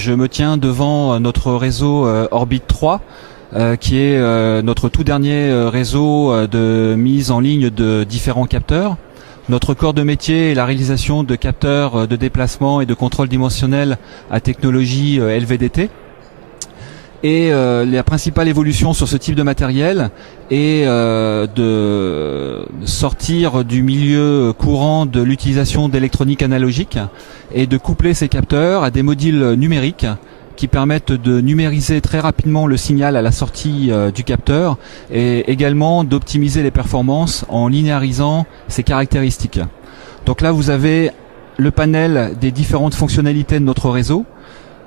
Je me tiens devant notre réseau Orbit 3, qui est notre tout dernier réseau de mise en ligne de différents capteurs. Notre corps de métier est la réalisation de capteurs de déplacement et de contrôle dimensionnel à technologie LVDT. Et la principale évolution sur ce type de matériel est de sortir du milieu courant de l'utilisation d'électronique analogique et de coupler ces capteurs à des modules numériques qui permettent de numériser très rapidement le signal à la sortie du capteur et également d'optimiser les performances en linéarisant ses caractéristiques. Donc là, vous avez le panel des différentes fonctionnalités de notre réseau.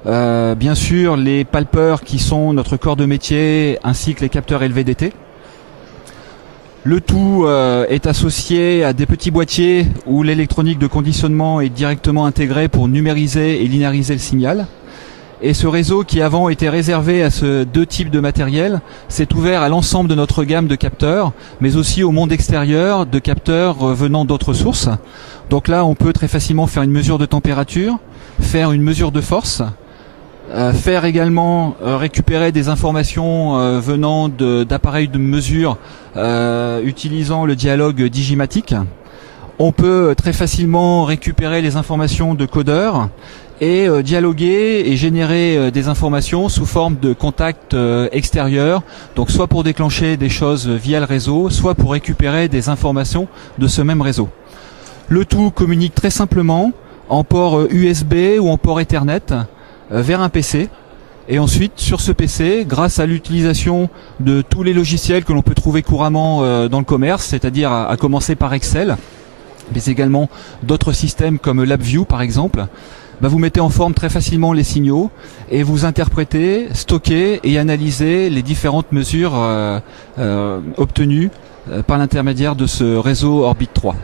Bien sûr, les palpeurs qui sont notre corps de métier ainsi que les capteurs LVDT. Le tout est associé à des petits boîtiers où l'électronique de conditionnement est directement intégrée pour numériser et linéariser le signal. Et ce réseau qui avant était réservé à ce deux types de matériel s'est ouvert à l'ensemble de notre gamme de capteurs, mais aussi au monde extérieur de capteurs venant d'autres sources. Donc là, on peut très facilement faire une mesure de température, faire une mesure de force, faire également récupérer des informations venant d'appareils de mesure utilisant le dialogue digimatique. On peut très facilement récupérer les informations de codeurs et dialoguer et générer des informations sous forme de contacts extérieurs, donc soit pour déclencher des choses via le réseau, soit pour récupérer des informations de ce même réseau. Le tout communique très simplement en port USB ou en port Ethernet vers un PC, et ensuite sur ce PC, grâce à l'utilisation de tous les logiciels que l'on peut trouver couramment dans le commerce, c'est-à-dire à commencer par Excel, mais également d'autres systèmes comme LabVIEW par exemple, vous mettez en forme très facilement les signaux et vous interprétez, stockez et analysez les différentes mesures obtenues par l'intermédiaire de ce réseau Orbit 3.